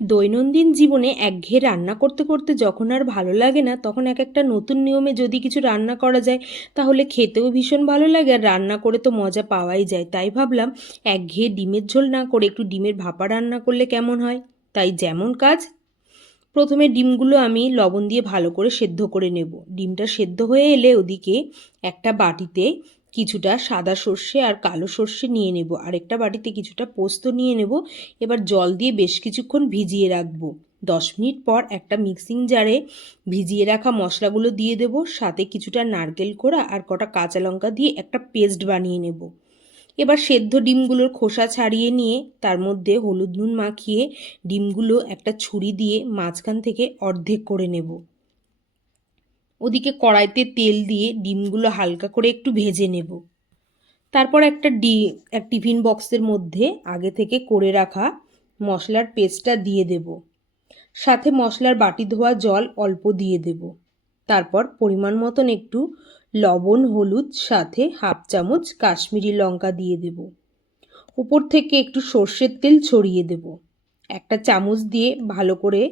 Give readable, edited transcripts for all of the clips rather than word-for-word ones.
দৈনন্দিন জীবনে একঘেয়ে রান্না করতে করতে যখন আর ভালো লাগে না, তখন এক একটা নতুন নিয়মে যদি কিছু রান্না করা যায় তাহলে খেতেও ভীষণ ভালো লাগে, আর রান্না করে তো মজা পাওয়াই যায়। তাই ভাবলাম একঘেয়ে ডিমের ঝোল না করে একটু ডিমের ভাপা রান্না করলে কেমন হয়। তাই যেমন কাজ, প্রথমে ডিমগুলো আমি লবণ দিয়ে ভালো করে সেদ্ধ করে নেব। ডিমটা সেদ্ধ হয়ে এলে ওদিকে একটা বাটিতে কিছুটা সাদা সর্ষে আর কালো সর্ষে নিয়ে নেব, আর একটা বাটিতে কিছুটা পোস্ত নিয়ে নেব। এবার জল দিয়ে বেশ কিছুক্ষণ ভিজিয়ে রাখবো। 10 মিনিট পর একটা মিক্সিং জারে ভিজিয়ে রাখা মশলাগুলো দিয়ে দেব, সাথে কিছুটা নারকেল কোড়া আর কটা কাঁচা লঙ্কা দিয়ে একটা পেস্ট বানিয়ে নেব। এবার সেদ্ধ ডিমগুলোর খোসা ছাড়িয়ে নিয়ে তার মধ্যে হলুদ নুন মাখিয়ে ডিমগুলো একটা ছুরি দিয়ে মাঝখান থেকে অর্ধেক করে নেব। ওদিকে কড়াইতে তেল দিয়ে ডিমগুলো হালকা করে একটু ভেজে নেব। তারপর এক টিফিন বক্সের মধ্যে আগে থেকে করে রাখা মশলার পেস্টটা দিয়ে দেব, সাথে মশলার বাটি ধোয়া জল অল্প দিয়ে দেব। তারপর পরিমাণ মতন একটু লবণ, হলুদ, সাথে হাফ চামচ কাশ্মীরি লঙ্কা দিয়ে দেব। উপর থেকে একটু সর্ষের তেল ছড়িয়ে দেব। একটা চামচ দিয়ে ভালো করে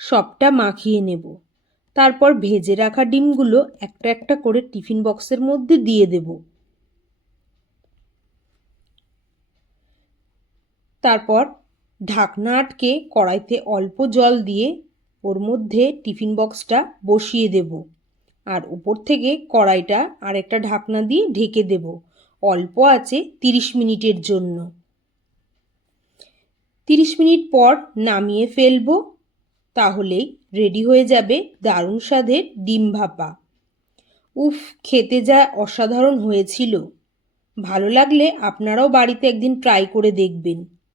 সবটা মাখিয়ে নেব। তারপর ভেজে রাখা ডিমগুলো একটা একটা করে টিফিন বক্সের মধ্যে দিয়ে দেব। তারপর ঢাকনা আটকে কড়াইতে অল্প জল দিয়ে ওর মধ্যে টিফিন বক্সটা বসিয়ে দেব, আর উপর থেকে কড়াইটা আর একটা ঢাকনা দিয়ে ঢেকে দেব অল্প আছে 30 মিনিটের জন্য। 30 মিনিট পর নামিয়ে ফেলবো। তাহলেই রেডি হয়ে যাবে দারুণ স্বাদের ডিম ভাপা। উফ, খেতে যা অসাধারণ হয়েছিল! ভালো লাগলে আপনারাও বাড়িতে একদিন ট্রাই করে দেখবেন।